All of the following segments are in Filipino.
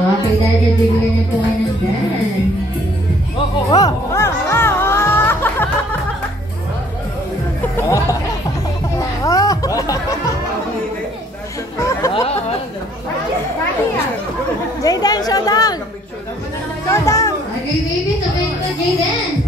Okay, Daddy, bigyan niyo po kayo ng dyan. Jayden, showdown! Showdown! Okay, baby, sabihin ko, Jayden.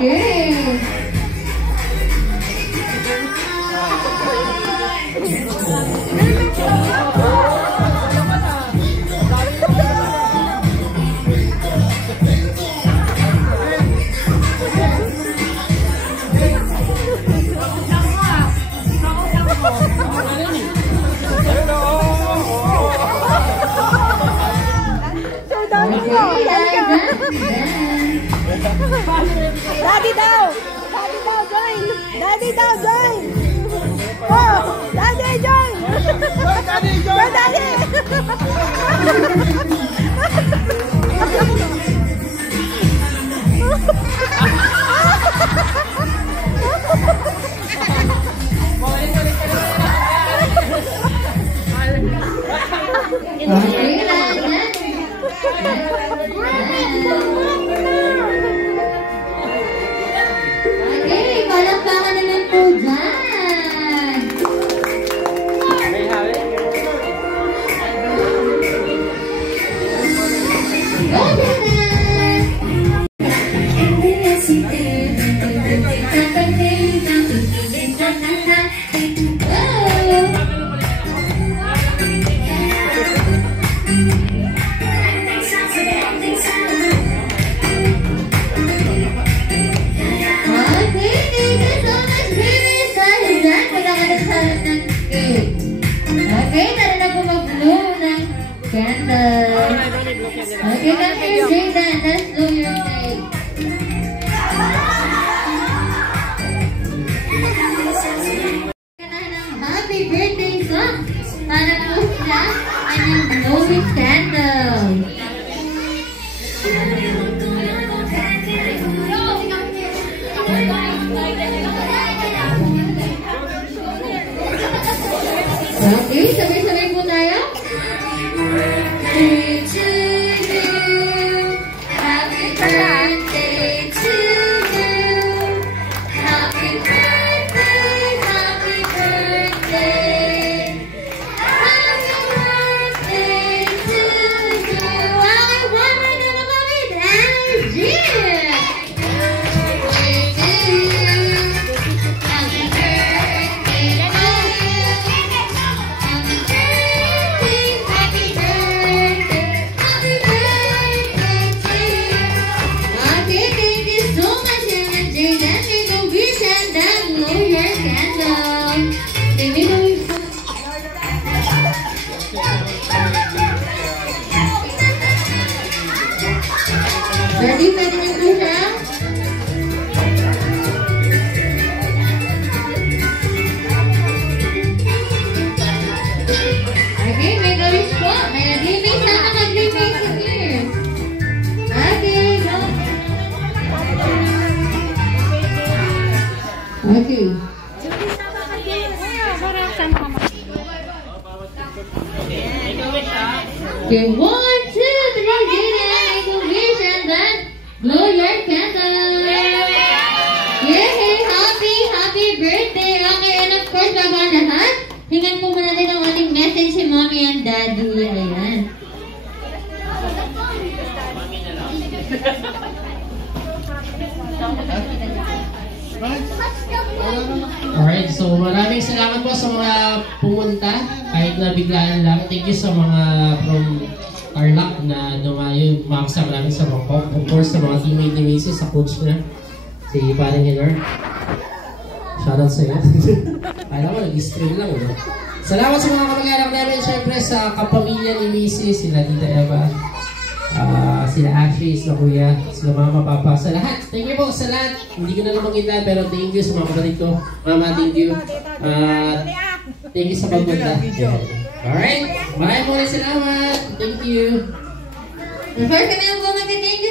Okay. Ayan. Daddy daw! Daddy daw, join! Daddy daw, join! Oh! Daddy, join! Daddy, join! Go, Daddy! Okay lang yan. Okay, palakpakan naman po dyan. Okay, tara na po mag-blow ng candle. Okay, come here, Jayden. Let's blow your cake. Happy birthday song para po sa kanyang blowing candle. Okay, sabay-sabay po tayo. Happy to you. Happy birthday to you. Happy birthday, happy birthday. Happy birthday to you. Okay, one more na naman with energy. Ready? Pwede niyo po siya? Okay, may gawis po. May nag-limit. Sana mag-limit sa here. Okay, go. Okay. Okay, 1, 2, 3, Jayden, make a wish and then blow your candle. Yay! Happy birthday! Okay, and of course, bago ang lahat, hingan po muna din ang ating message si Mommy and Daddy. Ayan. Alright, so maraming salamat po sa mga pumunta, kahit na biglaan lang. Thank you sa mga from Tarlac na dumayo, makasama namin sa mga pop. Of course, sa mga teammate ni Macy, sa coach niya, si Paring Hiller. Shoutout sa iyo. Alam mo, nag-stream lang. No? Salamat sa mga kamag-anak namin, syempre sa kapamilya ni Macy, sila Tita Eva, sila Ashley, sila Kuya, sila Mama, Papa, sa lahat. Thank you po sa lahat. Hindi ko na lumanggitan, pero thank you sa mga kapatid ko. Mama, thank you. Thank you sa pagpunta. Alright, maraming po rin salamat. Thank you. First, kami ang thank you